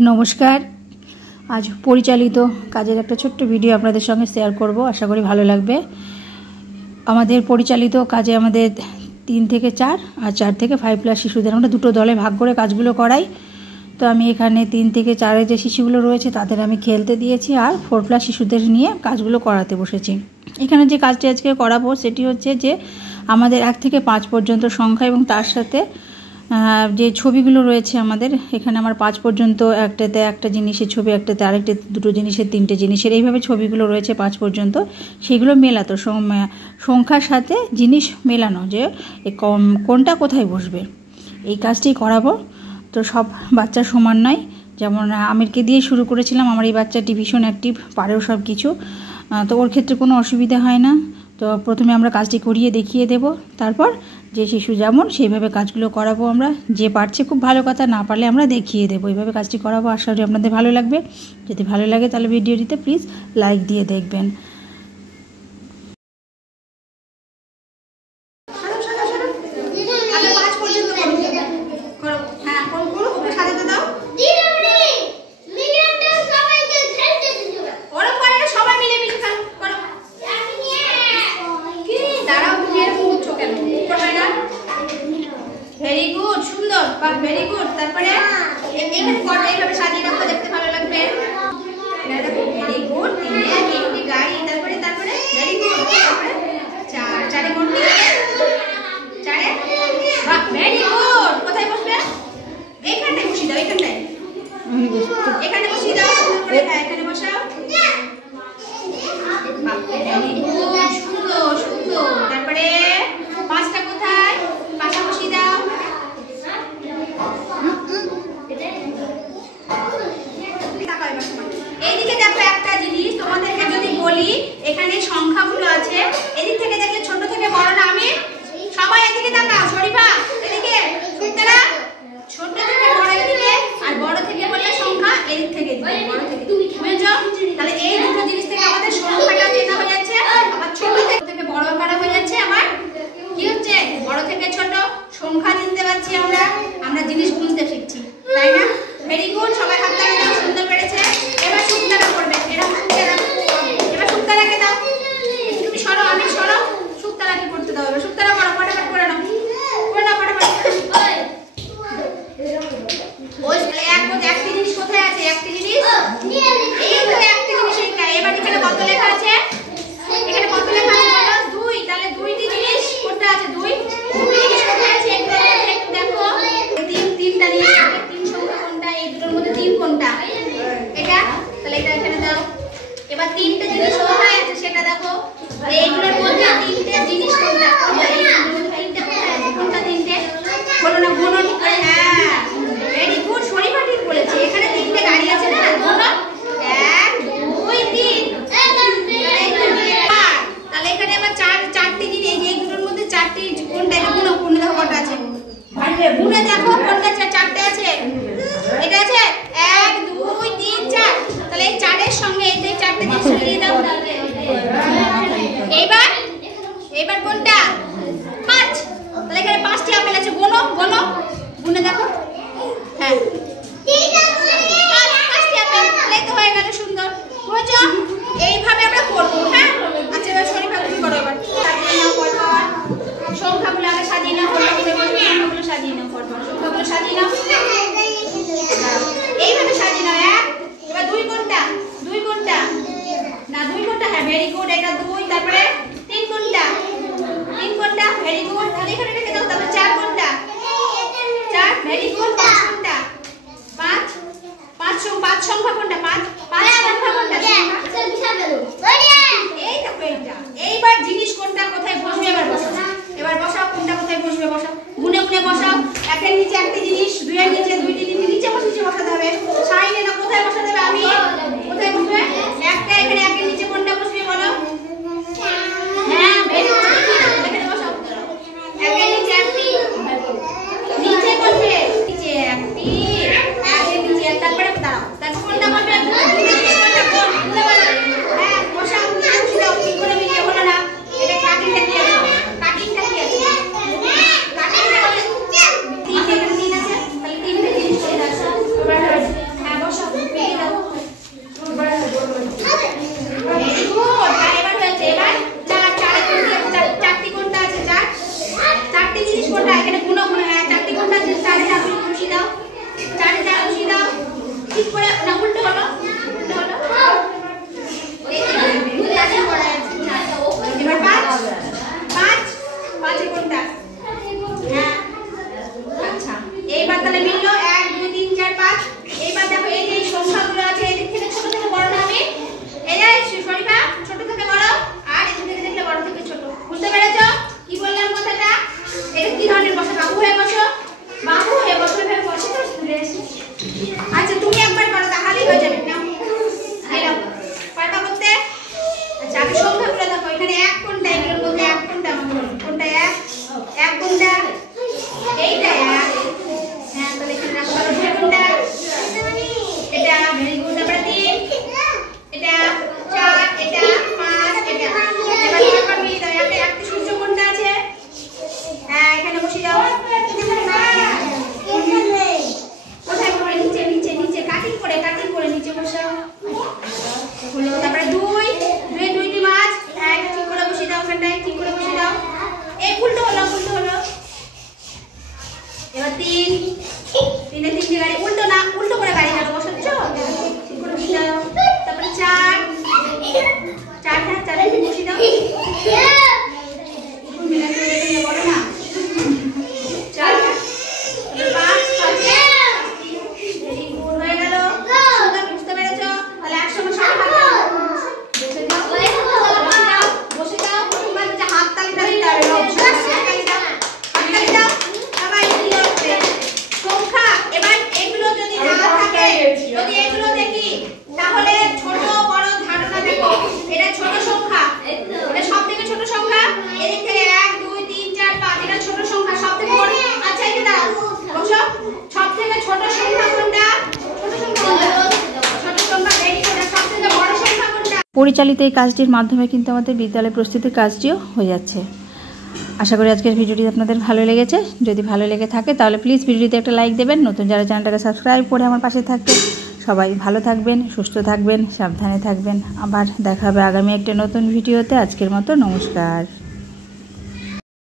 নমস্কার। আজ পরিচালিত কাজের একটা ছোট্ট ভিডিও আপনাদের সঙ্গে শেয়ার করব, আশা করি ভালো লাগবে। আমাদের পরিচালিত কাজে আমাদের 3 থেকে 4 আর 4 থেকে 5+ শিশুদের আমরা দুটো দলে ভাগ করে কাজগুলো করাই। তো আমি এখানে 3 থেকে 4-এর যে শিশুগুলো রয়েছে তাদের আমি খেলতে দিয়েছি, আর 4+ শিশুদের নিয়ে কাজগুলো করাতে বসেছি। এখানে যে কাজটি আজকে করাবো সেটি হচ্ছে যে আমাদের 1 থেকে 5 পর্যন্ত সংখ্যা এবং তার সাথে যে ছবিগুলো রয়েছে আমাদের এখানে আমার 5 পর্যন্ত একটাতে একটা জিনিসের ছবি, একটাতে আরেকটা, দুটো জিনিসের 3টে জিনিসের, এইভাবে ছবিগুলো রয়েছে 5 পর্যন্ত। সেগুলো মেলাতো সংখ্যার সাথে জিনিস মেলানো, যে কোনটা কোথায় বসবে, এই কাজটি করাবো। তো সব বাচ্চা সমান নয়, যেমন আমিরকে দিয়ে শুরু করেছিলাম। আমার এই বাচ্চাটি ভীষণ অ্যাক্টিভ, পারেও সব কিছু, তো ওর ক্ষেত্রে কোনো অসুবিধা হয় না। তো প্রথমে আমরা কাজটি করিয়ে দেখিয়ে দেব, তারপর যে শিশু যেমন সেইভাবে কাজগুলো করাবো আমরা। যে পারছে খুব ভালো কথা, না পারলে আমরা দেখিয়ে দেবো। এইভাবে কাজটি করাবো, আশা করি আপনাদের ভালো লাগবে। যদি ভালো লাগে তাহলে ভিডিওটিতে প্লিজ লাইক দিয়ে দেখবেন। ভেরি গুড, সুন্দর, বাহ, ভেরি গুড। তারপরে এখানে কটা এইভাবে সাজিয়ে রাখো, দেখতে ভালো লাগবে। ভেরি গুড, 3 গাড়ি। তারপরে তারপরে ভেরি গুড। তারপরে 4 ঘন্টি, 4 বাহ, ভেরি গুড। কোথায় বসবে? এইখানটায় বসিয়ে দাও, এইখানটায়, এখানে বসিয়ে দাও, সুন্দর করে। হ্যাঁ, এখানে বসাও। বাহ, ভেরি গুড, সুন্দর সুন্দর। তারপরে 5টা কোথায়? পাশা বসিয়ে দাও। এইদিকে দেখো একটা জিনিস তোমাদেরকে যদি বলি, এখানে সংখ্যাগুলো আছে। এদিক থেকে দেখলে ছোট থেকে বড় নামে, সবাই এদিকে তাকাও। শরীফা এদিকে, সুতরা ছোট থেকে বড় এদিকে, আর বড় থেকে বললে সংখ্যা এদিক থেকে দিকে, বড় থেকে। বুঝছো? তাহলে এই দুটো জিনিস থেকে আমাদের সংখ্যাটা চেনা হয়ে যাচ্ছে। আবার ছোট থেকে বড় করা হয়ে যাচ্ছে। আবার কি হচ্ছে? বড় থেকে ছোট সংখ্যা চিনতে পারছি আমরা, জিনিস বুঝতে শিখছি, তাই না? ভেরি গুড, সবাই হাত তালি দাও, সুন্দর করেছে। এবার সুক্তারা করবে, এরকম সুক্তারা। এবার সুক্তারাকে দাও, তুমি সরো, আমি সরো, সুক্তারাকে করতে দাও। এবার সুক্তারা করো, ফটাফট করে নাও, করে নাও, ফটাফট। ওই একটা জিনিস কোথায় আছে? একটা জিনিস এই তো, একটা জিনিস এইটা। এবার এখানে কত লেখা আছে? এখানে কত লেখা আছে বলো? 2। তাহলে 2টি জিনিস কোনটা আছে? 2 জিনিস কোথায় আছে? একটু দেখো। 3টা জিনিস, 3 সংখ্যা কোনটা? এই দুটোর মধ্যে 3 কোনটা? এটা। তাহলে এটা এখানে দাও। এবার 3টে জিনিস কোথায় আছে সেটা দেখো। এইগুলোর মধ্যে 3টে জিনিস কোনটা? এই 3টে কোথায় আছে? কোনটা 3টে? বলো না, গোনো ঠিক করে। হ্যাঁ, ভেরি গুড, শরীফা ঠিক বলেছে। এখানে 3টে গাড়ি আছে না, গোনো। 1 2 3। তাহলে এখানে আবার 4টি জিনিস, এই দুটোর মধ্যে 4টি কোনটা? এটা গোনো, কোন দেখো কটা আছে? গুনে দেখো কোনটা 4টে আছে। এটা আছে 1 2 3 4। তাহলে এই 4-এর সঙ্গে এই 4টে জিনিস মিলিয়ে দাও। এইবার কোনটা? 5। তাহলে এখানে 5টি আপেল আছে। গোনো গোনো, গুনে দেখো। হ্যাঁ, 5টি আপেল। তাহলে তো হয়ে গেল, সুন্দর। বুঝছো? এইভাবে আমরা করব। হ্যাঁ, আচ্ছা, এবার শরীফা তুমি করো। এবার সাজিয়ে নাও পরপর সংখ্যাগুলো, আগে সাজিয়ে নাও। সংখ্যাগুলো সাজিয়ে নাও পরপর, সংখ্যাগুলো সাজিয়ে নাও। এইভাবে সাজিয়ে নাও। 1। এবার 2 কোনটা? 2 কোনটা? না, 2 কোনটা? হ্যাঁ, ভেরি গুড, এটা 2। তারপরে 3 কোনটা? 3 কোনটা? ভেরি গুড, তাহলে এখানে রেখে দাও। তারপরে 4 কোনটা? 4, ভেরি গুড। ঠিক করে না উল্টো হলো এবার 5 এর কোনটা হ্যাঁ আচ্ছা এইবার তাহলে মিললো 1 2 3 4 5 এইবার দেখো এই যে সংখ্যাগুলো আছে এদিক থেকে ছোট থেকে বড় হবে এই যে শরীফা ছোট থেকে বড় আর এদিক থেকে দেখলে বড় থেকে ছোট বুঝতে পেরেছো কি বললাম কথাটা এটা কি ধরনের বসো বাবু হয়ে বসে ভেবে বসে তো স্কুলে এসে আচ্ছা তুমি একবার করো তাহলেই হয়ে যাবে না এরকম পারবা করতে আচ্ছা আমি সংখ্যাগুলো দেখো এখানে 1 কোনটা এগুলোর মধ্যে 1 কোনটা আমাকে বলো কোনটা 1 কোনটা এইটা 1 হ্যাঁ তাহলে এখানে রাখো কোনটা এটা ভেরি গুড তারপরে 3 এটা 4 এটা 5 এটা এবার পারবি তো একটা সূর্য কোনটা আছে হ্যাঁ এখানে বসে যাও কোথায় পড়ে নিচে কাটিং করে নিচে বসাও হলো তারপরে 2 দুইটি মাছ হ্যাঁ ঠিক করে বসে দাও ওখানটায় ঠিক করে বসে দাও এই উল্টো হলো এবার 3 তিনটে গাড়ি উল্টো করে গাড়ি যাবে বসাচ্ছ ঠিক করে বসে দাও তারপরে 4 বসে দাও বলো না 4 পরিচালিত এই কাজটির মাধ্যমে কিন্তু আমাদের বিদ্যালয় প্রস্তুতির কাজটিও হয়ে যাচ্ছে। আশা করি আজকের ভিডিওটি আপনাদের ভালো লেগেছে। যদি ভালো লেগে থাকে তাহলে প্লিজ ভিডিওতে একটা লাইক দেবেন। নতুন যারা চ্যানেলটাকে সাবস্ক্রাইব করে আমার পাশে থাকবেন। সবাই ভালো থাকবেন, সুস্থ থাকবেন, সাবধানে থাকবেন। আবার দেখা হবে আগামী একটা নতুন ভিডিওতে। আজকের মতো নমস্কার।